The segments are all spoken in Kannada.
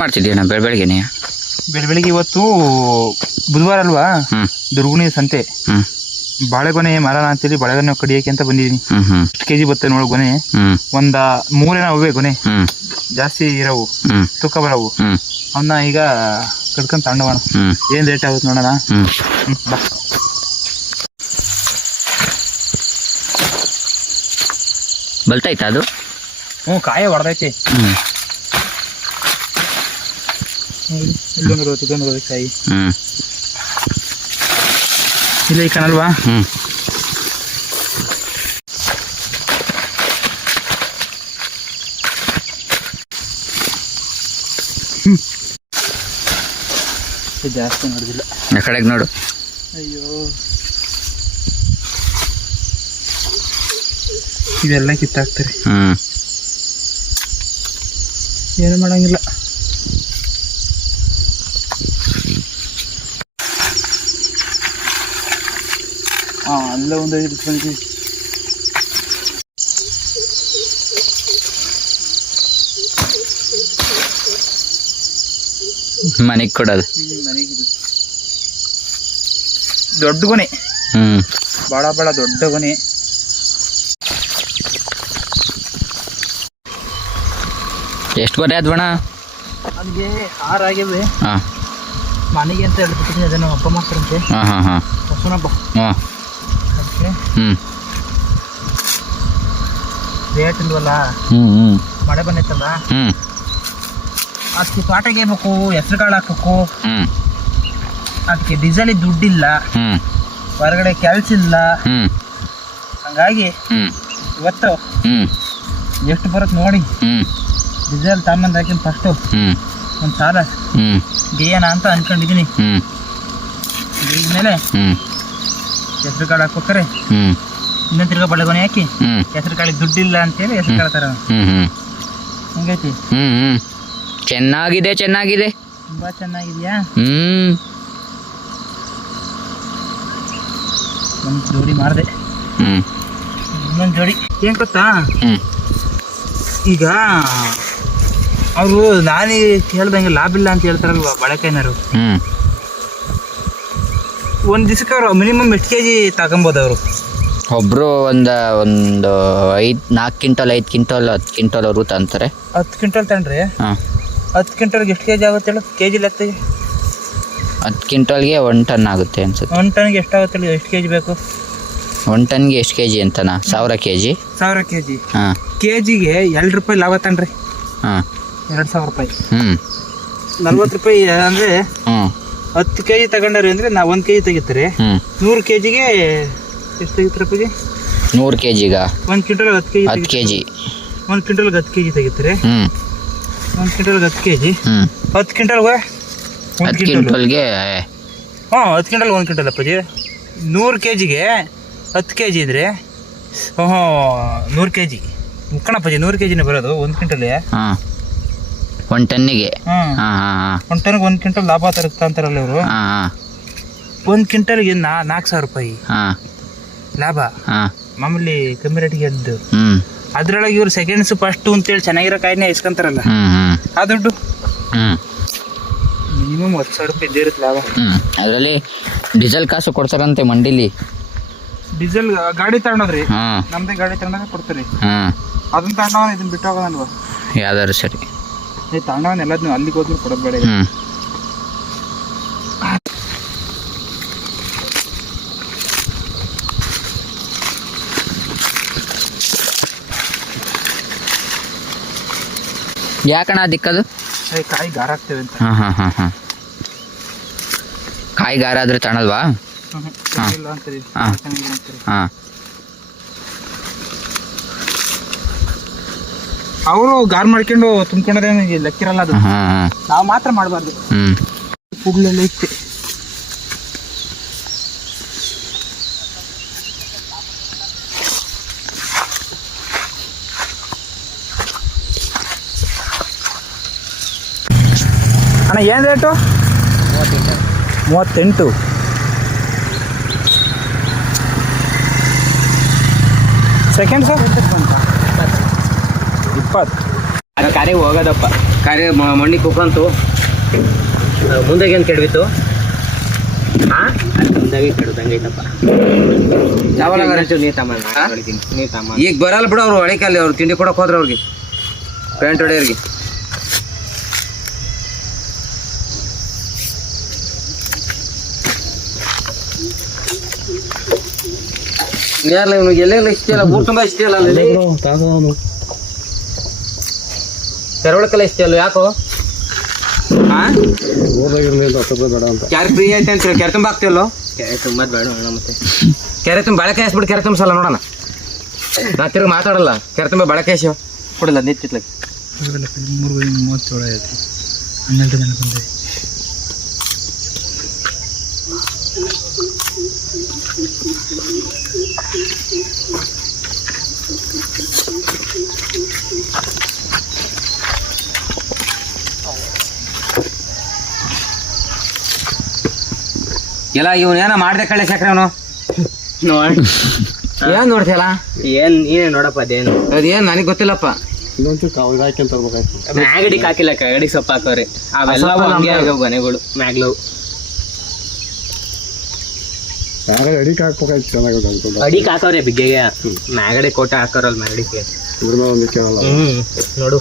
ಮಾಡ್ತಿದ್ದೀನ ಬೆಳ ಬೆಳಗ್ಗೆನೆ? ಬೆಳ ಬೆಳಿಗ್ಗೆ ಇವತ್ತು ಬುಧವಾರ ಅಲ್ವಾ? ದುರ್ಗುಣಿ ಸಂತೆ. ಬಾಳೆಗೊನೆ ಅಂತ ಅಂತೇಳಿ ಬಾಳೆಗೊನೆ ಕಡಿಯಕ್ಕೆ ಅಂತ ಬಂದಿದ್ದೀನಿ. ಎಷ್ಟು ಕೆಜಿ ಬತ್ತೆ ನೋಡು ಗೊನೆ. ಒಂದ ಮೂರೇನ ಅವೇ ಗೊನೆ. ಜಾಸ್ತಿ ಇರವು. ತುಕ್ಕ ತೂಕ ಬರವು. ಅವನ್ನ ಈಗ ಕಡ್ಕೊಂಡ್ ತಗೊಂಡವಣ ಏನ್ ರೇಟ್ ಆಗುತ್ತೆ ನೋಡೋಣ? ಬಾ. ಬಲ್ತೈತಾ ಅದು? ಹ್ಞೂ ಕಾಯ ಹೊಡೆದೈತಿ ಇಲ್ಲೊಂದು ಇರುತ್ತೆ ಇದೊಂದು ಇರೋದು ಕಾಯಿ. ಹ್ಮ್. ಇಲ್ಲ ಈ ಕಣಲ್ವಾ? ಹ್ಞೂ ಜಾಸ್ತಿ ನೋಡಿದಿಲ್ಲ. ಆ ಕಡೆಗೆ ನೋಡು. ಅಯ್ಯೋ. ಇದೆಲ್ಲ ಕಿತ್ತಾಕ್ತಾರೆ. ಹ್ಮ್. ಏನು ಮಾಡಂಗಿಲ್ಲ ಹಾ ಅಲ್ಲ ಒಂದು ಐದು ಬಂದಿದ್ದೀವಿ ಮನೆಗೆ ಕೊಡೋದು. ದೊಡ್ಡ ಗೊನೆ. ಹ್ಮ್. ಭಾಳ ಭಾಳ ದೊಡ್ಡ ಗೊನೆ. ಎಷ್ಟು ಗೊನೆ ಆದ್ ಬಣ ನನಗೆ ಆರು ಆಗಿವೆ ಹಾಂ. ಮನೆಗೆ ಅಂತ ಹೇಳ್ಬಿಟ್ಟಿದ್ದೀನಿ ಅದನ್ನು ಅಪ್ಪ ಮಾಡ್ತಾರಂತೆ. ಹಾಂ ಹಾಂ ಹಾಂ. ಹಾಂ ಹ್ಮ್. ರೇಟ್ ಇಲ್ವಲ್ಲ ಹ್ಮ್ ಹ್ಮ್. ಮಳೆ ಬಂದಿತ್ತಲ್ಲ ಹ್ಮ್. ಅದಕ್ಕೆ ತೋಟಗೆ ಬೇಕು ಹೆಸ್ರು ಕಾಳು ಹಾಕಬೇಕು. ಹ್ಮ್. ಅದಕ್ಕೆ ಡೀಸೆಲ್ ದುಡ್ಡಿಲ್ಲ. ಹ್ಮ್. ಹೊರಗಡೆ ಕೆಲ್ಸ ಇಲ್ಲ. ಹ್ಮ್. ಹಂಗಾಗಿ ಹ್ಮ್. ಇವತ್ತು ಹ್ಮ್. ಎಷ್ಟು ಬರುತ್ತೆ ನೋಡಿ. ಹ್ಮ್. ಡೀಸೆಲ್ ತಗೊಂಬಂದು ಹಾಕಿನ ಫಸ್ಟು ಹ್ಮ್. ಒಂದು ಸಾಲ. ಹ್ಮ್. ಗೇಯನ ಅಂತ ಅನ್ಕೊಂಡಿದ್ದೀನಿ ಹ್ಮ್. ಮೇಲೆ ಹ್ಮ್. ಹೆಸ್ರು ಕಾಳು ಹಾಕ್ಬೇಕಾರೆ ಹ್ಮ್. ಇನ್ನೊಂದು ತಿರ್ಗಾ ಬಳೆಗೊನೆ ಹಾಕಿ ಹ್ಮ್. ಹೆಸ್ರು ಕಾಳಿಗೆ ದುಡ್ಡಿಲ್ಲ ಅಂತೇಳಿ ಹೆಸರು ಕಾಳು ತರ ಹ್ಮ್ ಹ್ಮ್. ಹಂಗೈತಿ? ಹ್ಮ್ ಹ್ಮ್. ಚೆನ್ನಾಗಿದೆ ಚೆನ್ನಾಗಿದೆ. ತುಂಬಾ ಚೆನ್ನಾಗಿದ್ಯಾ? ಹ್ಮ್. ಒಂದು ಜೋಡಿ ಮಾಡಿದೆ. ಹ್ಮ್. ಇನ್ನೊಂದು ಜೋಡಿ. ಏನ್ ಗೊತ್ತಾ? ಹ್ಮ್. ಈಗ ಅವರು ನಾನೇ ಕೇಳ್ದಂಗೆ ಲಾಭ ಇಲ್ಲ ಅಂತ ಹೇಳ್ತಾರಲ್ವಾ ಬಳಕೆನರು ಹ್ಮ್. ಒಂದು ದಿವಸಕ್ಕೆ ಅವರು ಮಿನಿಮಮ್ ಎಷ್ಟು ಕೆ ಜಿ ತಗೊಬೋದು ಅವರು ಒಬ್ರು ಒಂದು ಒಂದು ಐದು ನಾಲ್ಕು ಕ್ವಿಂಟಲ್ ಐದು ಕ್ವಿಂಟಲ್ ಹತ್ತು ಕ್ವಿಂಟಲ್ ಅವರು ತಂತಾರೆ. ಹತ್ತು ಕ್ವಿಂಟಲ್ ತಗೊಂಡ್ರಿ ಹಾಂ. ಹತ್ತು ಕ್ವಿಂಟಲ್ಗೆ ಎಷ್ಟು ಕೆ ಜಿ ಆಗುತ್ತೆ ಹೇಳು? ಕೆ ಜಿ ಲೆಕ್ಕ ಹತ್ತು ಕ್ವಿಂಟಲ್ಗೆ ಒನ್ ಟನ್ ಆಗುತ್ತೆ ಅನ್ಸುತ್ತೆ. ಒನ್ ಟನ್ಗೆ ಎಷ್ಟು ಆಗುತ್ತೆ ಎಷ್ಟು ಕೆ ಜಿ ಬೇಕು? ಒನ್ ಟನ್ಗೆ ಎಷ್ಟು ಕೆ ಜಿ ಅಂತನಾ? ಸಾವಿರ ಕೆ ಜಿ ಸಾವಿರ ಕೆ ಜಿ ಹಾಂ. ಕೆ ಜಿಗೆ ಎರಡು ರೂಪಾಯಿ ಲಾಭ ತಗೊಂಡ್ರಿ ಹಾಂ. ಎರಡು ಸಾವಿರ ರೂಪಾಯಿ. ಹ್ಞೂ ನಲ್ವತ್ತು ರೂಪಾಯಿ ಅಂದರೆ ಹ್ಞೂ ಹತ್ತು ಕೆ ಜಿ ತಗೊಂಡ್ರಿ ಅಂದರೆ ನಾವು ಒಂದು ಕೆ ಜಿ ತೆಗಿತಾರೆ. ಹ್ಞೂ ನೂರು ಕೆ ಜಿಗೆ ಎಷ್ಟು ತೆಗಿತಾರೆ ರೂಪಾಯಿಗೆ ನೂರು ಕೆ ಜಿಗ ಒಂದು ಕ್ವಿಂಟಲ್ ಹತ್ತು ಕೆ ಜಿ ಹತ್ತು ಕೆ ಜಿ ಒಂದು ಕ್ವಿಂಟಲ್ಗೆ ಹತ್ತು ಕೆ ಜಿ ತೆಗಿತಾರೆ. ಹ್ಞೂ ಒಂದು ಕ್ವಿಂಟಲ್ಗೆ ಹತ್ತು ಕೆ ಜಿ ಹ್ಞೂ ಹತ್ತು ಕ್ವಿಂಟಲ್ಗೆ? ಒಂದು ಹತ್ತು ಕ್ವಿಂಟಲ್ ಕ್ವಿಂಟಲ್ಗೆ? ಹಾಂ ಹತ್ತು ಕ್ವಿಂಟಲ್ ಒಂದು ಕ್ವಿಂಟಲ್ ಅಪ್ಪಾಜಿ. ನೂರು ಕೆ ಜಿಗೆ ಹತ್ತು ಕೆ ಜಿ ಇದ್ರೆ ಹ್ಞೂ ನೂರು ಕೆ ಜಿ ಕಣಪ್ಪಾಜಿ ನೂರು ಕೆ ಜಿನೇ ಬರೋದು ಒಂದು ಕ್ವಿಂಟಲ್ಗೆ. ಹಾಂ. ಒನ್ ಟನ್ನಿಗೆ. ಹಾಂ. ಹಾಂ ಹಾಂ ಒಂದು ಟನ್ಗೆ ಒಂದು ಕ್ವಿಂಟಲ್ ಲಾಭ ತರುತ್ತೆ ಅಂತಾರಲ್ಲ ಇವರು? ಹಾಂ ಹಾಂ. ಒಂದು ಕ್ವಿಂಟಲ್ಗೆ ನಾ ನಾಲ್ಕು ಸಾವಿರ ರೂಪಾಯಿ. ಹಾಂ. ಲಾಭ? ಹಾಂ. ಮಾಮೂಲಿ ಕಮ್ಮಿ ರೇಟಿಗೆ ಎದ್ದು ಹ್ಞೂ ಅದ್ರೊಳಗೆ ಇವ್ರು ಫಸ್ಟ್ ಅಂತ ಹೇಳಿ ಚೆನ್ನಾಗಿರೋ ಕಾಯಿನೇ ಇಸ್ಕೊಂತಾರಲ್ಲ. ಹ್ಞೂ ಹ್ಞೂ ಆ ದುಡ್ಡು? ಹ್ಞೂ ಮಿನಿಮಮ್ ಹತ್ತು ಸಾವಿರ ರೂಪಾಯಿ ಇದ್ದೇ ಇರುತ್ತೆ ಲಾಭ. ಹ್ಞೂ ಅದರಲ್ಲಿ ಡೀಸೆಲ್ ಕಾಸು ಕೊಡ್ತಾರಂತೆ ಮಂಡಿಲಿ. ಡೀಸೆಲ್ ಗಾಡಿ ತಗೊಂಡೋದ್ರಿ? ಹಾಂ. ನಮ್ದೇ ಗಾಡಿ ತಗೊಂಡಾಗ ಕೊಡ್ತಾರೆ. ಹಾಂ. ಅದನ್ನ ತಗೊಂಡವನ ಇದನ್ನ ಬಿಟ್ಟು ಹೋಗೋದಲ್ವಾ? ಯಾವ್ದಾದ್ರು ಸರಿ. ಏ ಎಲ್ಲ ಎಲ್ಲದನ್ನೂ ಅಲ್ಲಿಗೆ ಹೋದ್ರೂ ಕೊಡೋದು ಬೇಡ ಹ್ಞೂ ಯಾಕಣ ದಿಕ್ಕದು? ಕಾಯಿ ಗಾರ ಆಗ್ತೇವೆ ಅಂತ. ಹಾಂ ಹಾಂ ಹಾಂ ಹಾಂ. ಕಾಯಿ ಗಾರ ಆದ್ರೆ ತಣಲ್ವಾ ಹಾ. ಹಾಂ. ಅವರು ಗಾರ್ ಮಾಡ್ಕೊಂಡು ತುಂಬ್ಕೊಂಡ್ರೆ ಲೆಕ್ಕಿರಲ್ಲ ಅದು. ಹಾಂ ಹಾಂ. ನಾವು ಮಾತ್ರ ಮಾಡಬಾರ್ದು. ಕೂಗ್ಲೆಲ್ಲ ಇತ್ತು. ಅಣ್ಣ ಏನು ರೇಟು ಮೂವತ್ತೆಂಟು. ಸೆಕೆಂಡ್ ಸರ್ ಇಪ್ಪತ್ತು. ಕಾರ್ಯ ಹೋಗೋದಪ್ಪ. ಕಾರ್ಯ ಮಣ್ಣಿಗೆ ಕುಕ್ಕಂತು ಮುಂದಾಗೆ ಏನು ಕೆಡವಿತ್ತು ಹಾಂ ಮುಂದಾಗೆ ಕೆಡದಂಗೈತಪ್ಪ ಯಾವಾಗ ನೀ ತಮ್ಮ ಹಾ? ನೀ ತಮ್ಮ ಈಗ ಬರಲ್ಲ ಬಿಡು ಅವ್ರು ಒಳಕಲ್ಲಿ ಅವ್ರು ತಿಂಡಿ ಕೊಡಕ್ ಹೋದ್ರೆ ಅವ್ರಿಗೆ. ಪ್ಯಾಂಟ್ ಹೊಡೆಯವ್ರಿಗೆ ಯಾರಲ್ಲ ಇವ್ನಿಗೆ ಎಲ್ಲೆಲ್ಲ ಇಷ್ಟೇ ಇಲ್ಲ ಊರ್ ತುಂಬ ಇಷ್ಟೇ ಇಲ್ಲ ತೆರವಳಕಲ್ಲ ಇಷ್ಟೇ ಅಲ್ಲ ಯಾಕೋ? ಅಂತ ಯಾರು ಫ್ರೀ ಐತೆ ಅಂತ ಕೆರೆ ತುಂಬ ಆಗ್ತಿವಲ್ಲೋ ತುಂಬ ಬೇಡ ಅಣ್ಣ ಮತ್ತೆ. ಕೆರೆ ತುಂಬ ಬಾಳೆಕಾಯಿ ಹಾಸ್ಬಿಟ್ಟು ಕೆರೆ ತುಂಬಿಸಲ್ಲ ನೋಡೋಣ. ನಾ ತಿರ್ಗಿ ಮಾತಾಡಲ್ಲ. ಕೆರೆ ತುಂಬ ಬಳಕೆ ಹಾಸ್ಯೋ? ಕೊಡಲ್ಲ ನಿಂತಿತ್ಲಕ್ಕೆ ಮೂರು ಮೂವತ್ತೇಳು ಐತಿ ಹನ್ನೆರಡು ಜನ ಬಂದೆ ಎಲ್ಲ ಇವನು ಏನೋ ಮಾಡ್ದೆ ಕಳ್ಳೆ ಸಕ್ರೆ ಅವನು. ನೋಡಿ. ಏನ್ ನೋಡ್ತಿಯಲ್ಲ ಏನ್ ನೀನೇ ನೋಡಪ್ಪ ಅದೇನು? ಅದೇನ್ ನನಗೆ ಗೊತ್ತಿಲ್ಲಪ್ಪ. ಮ್ಯಾಗಡಿಗೆ ಹಾಕಿಲ್ಲ ಕಗಡಿಗೆ ಸೊಪ್ಪು ಹಾಕೋರಿ. ಅವೆಲ್ಲ ಸೊಪ್ಪು ಹಂಗೆ ಅಡಿಗೆ ಹಾಕೋರೆ ಬಿಗ್ಗೆಗೆ. ಮ್ಯಾಗಡೆ ಕೋಟೆ ಹಾಕೋರಲ್ಲ ಮ್ಯಾಗಡಿಗೆ. ಹ್ಮ್ ನೋಡು.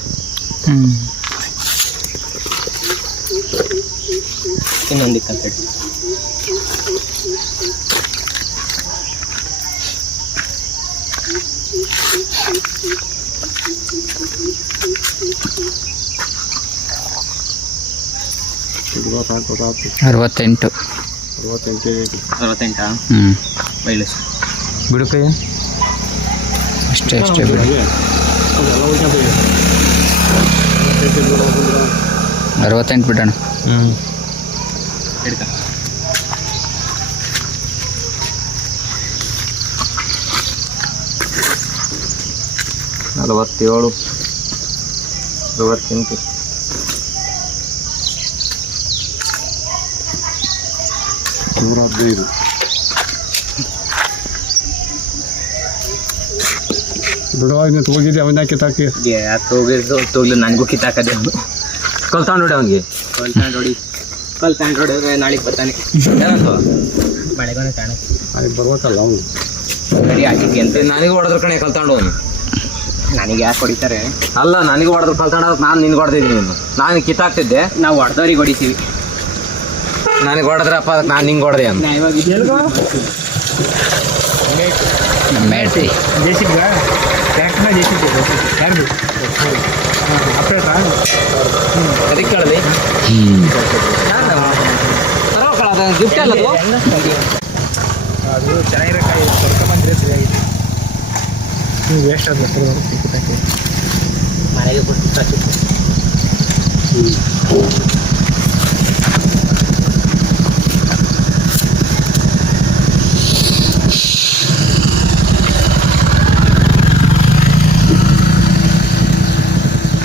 ಅರವತ್ತೆಂಟು. ಅರವತ್ತೆಂಟಾ. ಹ್ಞೂ ಬಿಡು ಕೈ. ಅಷ್ಟೇ ಅಷ್ಟೇ ಬಿಡು. ಅರವತ್ತೆಂಟು ಬಿಡೋಣ. ಹ್ಞೂ ಹಿಡ್ಕ. ನಲವತ್ತೇಳು ಅರವತ್ತೆಂಟು. ನೂರ ಹದಿನೈದು ದೊಡ್ಡವಾಗಿ ನೀನು ಹೋಗಿದ್ದೆ ಅವನ್ನ ಕಿತ್ತಾಕಿ ತೋಗಿದ್ದು ತೋಗ್ಲು ನನಗೂ ಕಿತ್ತಾಕದೆ ಕಲ್ತಾಂಡ್ ನೋಡಿ ಅವನಿಗೆ. ಕಲ್ತಾಂಡ್ ನೋಡಿ. ಕಲ್ತಾಂಡ್ ನೋಡಿದ್ರೆ ನಾಳೆಗೆ ಬರ್ತಾನೆ. ಮಳೆಗಾಲ ಕಾಣಕ್ಕೆ ಅಲ್ಲಿ ಬರ್ಬೇಕಲ್ಲ ಅವನು. ಸರಿ ಹಾಕಿದ್ವಿ ಅಂತ ನನಗೆ ಹೊಡೆದ್ರ ಕಣೆ ಕಲ್ತಾಂಡು ಅವನು. ನನಗೆ ಯಾಕೆ ಹೊಡಿತಾರೆ? ಅಲ್ಲ ನನಗೆ ಹೊಡೆದ್ರು ಕಲ್ತಾಣ ನಾನು ನಿನ್ಗೆ ಹೊಡೆದಿದ್ದೀನಿ ನಾನು. ಕಿತ್ತಾಕ್ತಿದ್ದೆ ನಾವು ಹೊಡೆದವ್ರಿಗೆ ಹೊಡಿತೀವಿ. ನನಗೆ ಹೊಡೆದ್ರಪ್ಪ ಅದಕ್ಕೆ ನಾನು ನಿಂಗೆ ಹೊಡೆದೆ ಅಂತ. ಅದಕ್ಕೆ ಕೇಳಲಿ? ಗಿಫ್ಟ್ ಅಲ್ಲ ಅದು? ಅದು ಚೆನ್ನಾಗಿರೋ ಕಾಯಿ ಸರಿಯಾಗಿತ್ತು ನೀವು ವೇಸ್ಟ್ ಆದ ಮನೆಗೆ ಕೊಟ್ಟು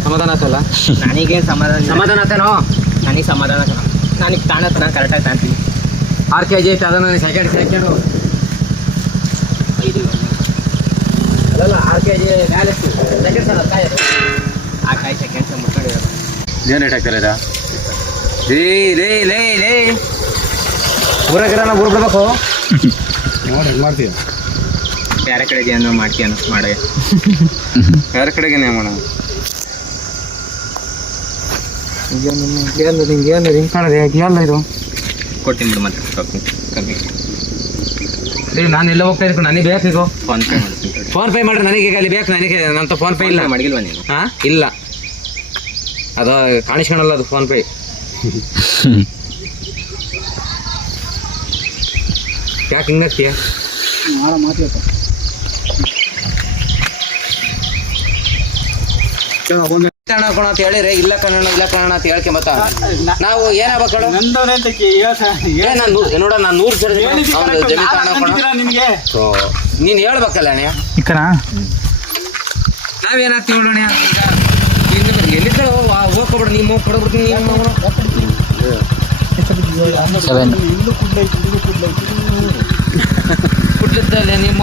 ಸಮಾಧಾನ ಆತಲ್ಲ ನನಗೆ ಸಮಾಧಾನ ಸಮಾಧಾನ ಆತೇನೋ ನನಗೆ ಸಮಾಧಾನ ಆತನ ನನಗೆ ಕಾಣತ್ತೆ ನಾನು ಕರೆಕ್ಟಾಗಿ ಕಾಣ್ತೀನಿ ಆರು ಕೆ ಜಿ ಐತೆ ಅದನ್ನು ಸೆಕೆಂಡ್ ಸೆಕೆಂಡು ಐದು. ಏನು ರೇಟ್ ಆಗ್ತಾರೆ ಇದು? ಲೇ ಲೇ ಲೇ ಲೇ. ಊರಾಗಿರೋಣ ಊರು ಬಿಡ್ಬೇಕು ನೋಡಿ ಹೆಂಗೆ ಮಾಡ್ತೀಯ? ಬೇರೆ ಕಡೆಗೆ ಏನೋ ಮಾಡ್ತೀಯನೋ ಮಾಡಿ. ಬೇರೆ ಕಡೆಗೆ ಮಾಡೋಣ? ಏನು ಹಿಂಗೆ ಕಾಣದೆ ಇದು ಕೊಡ್ತೀನಿ ಬಿಡು ಮತ್ತೆ ಕಮ್ಮಿ. ಏ ನಾನು ಎಲ್ಲ ಹೋಗ್ತಾ ಇದ್ದೀನಿ. ನನಗೆ ಬೇಕು ಇದು ಫೋನ್ ಪೇ ಮಾಡಿ ಫೋನ್ ಪೇ ಮಾಡ್ರಿ ನನಗೆ ಈಗ ಅಲ್ಲಿ ಬೇಕು. ನನಗೆ ನಂತ ಫೋನ್ ಪೇ ಇಲ್ಲ. ಮಾಡಿಲ್ವ ನೀನು? ಹಾ? ಇಲ್ಲ. ಅದು ಕಾಣಿಸ್ಕೊಳಲ್ಲ ಅದು ಫೋನ್ ಪೇ ಯಾಕೆ ಹಿಂಗತ್ತೀಯ ಕಣ ಕೊಣ ಅಂತ ಹೇಳಿದ್ರೆ ಇಲ್ಲ ಕನ್ನಡ ಇಲ್ಲ ಕಣ ಅಂತ ಹೇಳ್ಕೊಂಬತ್ತ ನಾವು ಏನಾಗ್ಬೇಕು ನೋಡ ನಾನು ನೂರು ಜನ ಜಮೀನ್ ನೀನ್ ಹೇಳ್ಬೇಕಲ್ಲ ಅಣ್ಣ. ಕಣ ನಾವೇನಾಗ್ತೀವಿ ನೋಡೋಣ ಎಲ್ಲಿದ್ದ? ಹೋಗ್ಕೊಬಿಡ ನಿಮ್ಮ ಹೋಗಿ ಕೊಡ್ಬಿಡ್ತೀನಿ ಸೆವೆನ್. ಕುಟ್ಲಿದ್ದಲ್ಲಿ ನಿಮ್ಮ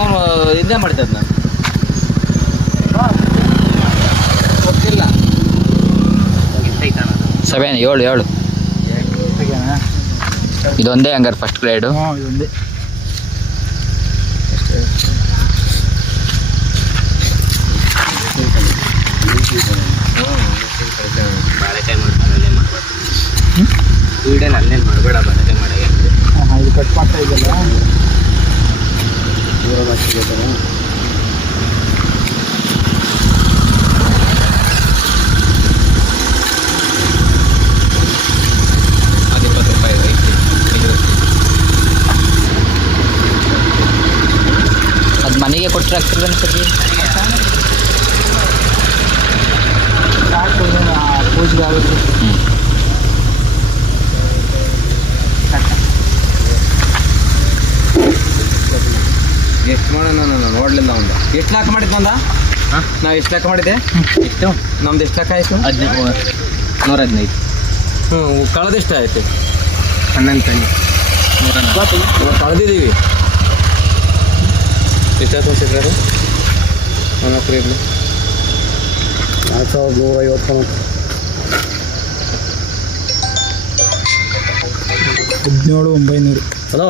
ಇದೇ ಮಾಡ್ತದ ನಾನು ಗೊತ್ತಿಲ್ಲ ಸೆವೆನ್ ಏಳು ಏಳು. ಇದೊಂದೇ ಹಂಗಾರೆ ಫಸ್ಟ್ ಗ್ರೇಡು ಇದೊಂದೇ. ಮಾಡಬೇಡ ಬಾಳೆಕಾಯಿ ಮಾಡಿ ಇದು ಕಟ್ ಮಾಡ್ತಾ ಅದು ಮನೆಗೆ ಕೊಟ್ಟರೆ ಆಗ್ತಿಲ್ಲ ಅನ್ಸತಿ ಆ ಪೂಜೆಗೆ ಆಗುತ್ತೆ ಹ್ಞೂ ಎಷ್ಟು ಮಾಡೋಣ ನಾನು ನೋಡ್ಲಿಲ್ಲ ಒಂದು ಎಷ್ಟು ಲಾಕ್ ಮಾಡಿದ್ದು ನಂದ ನಾವು ಎಷ್ಟು ಲಾಕ್ ಮಾಡಿದ್ದೆ? ಎಷ್ಟು ನಮ್ದು ಎಷ್ಟು ಲಾಕ್ ಆಯಿತು? ಹದಿನೈದು ನೂರ ಹದಿನೈದು ಹ್ಞೂ ಕಳೆದೆಷ್ಟು ಆಯಿತು. ಹನ್ನೊಂದು ತನಿ ನೂರ ಕಳೆದಿದ್ದೀವಿ ಎಷ್ಟಾಯ್ತು ಅನ್ಸಿದ್ರೆ ನನ್ನ ಹತ್ರ ಇರಲಿ. ನಾಲ್ಕು ಸಾವಿರದ ನೂರ ಐವತ್ತು ಹದಿನೇಳು ಒಂಬೈನೂರು. ಹಲೋ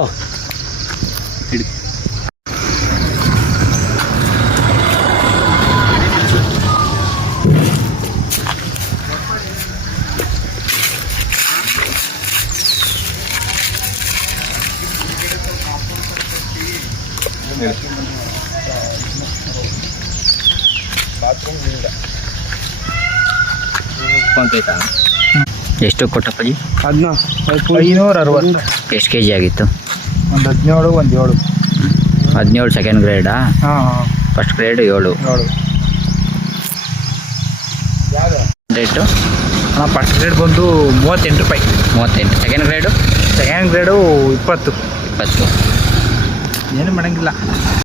ಎಷ್ಟು ಕೊಟ್ಟಪ್ಪಾಜಿ ಜಿ ಐನೂರ ಅರವತ್ತು ಎಷ್ಟು ಕೆ ಜಿ ಆಗಿತ್ತು? ಒಂದು ಹದಿನೇಳು ಒಂದು ಏಳು. ಹದಿನೇಳು ಸೆಕೆಂಡ್ ಗ್ರೇಡಾ ಹಾಂ ಹಾಂ. ಫಸ್ಟ್ ಗ್ರೇಡ್ ಏಳು. ಏಳು. ರೇಟು ಹಾಂ ಫಸ್ಟ್ ಗ್ರೇಡ್ ಬಂದು ಮೂವತ್ತೆಂಟು ರೂಪಾಯಿ. ಮೂವತ್ತೆಂಟು. ಸೆಕೆಂಡ್ ಗ್ರೇಡು ಸೆಕೆಂಡ್ ಗ್ರೇಡು ಇಪ್ಪತ್ತು. ಇಪ್ಪತ್ತು. ಏನು ಮಾಡಂಗಿಲ್ಲ.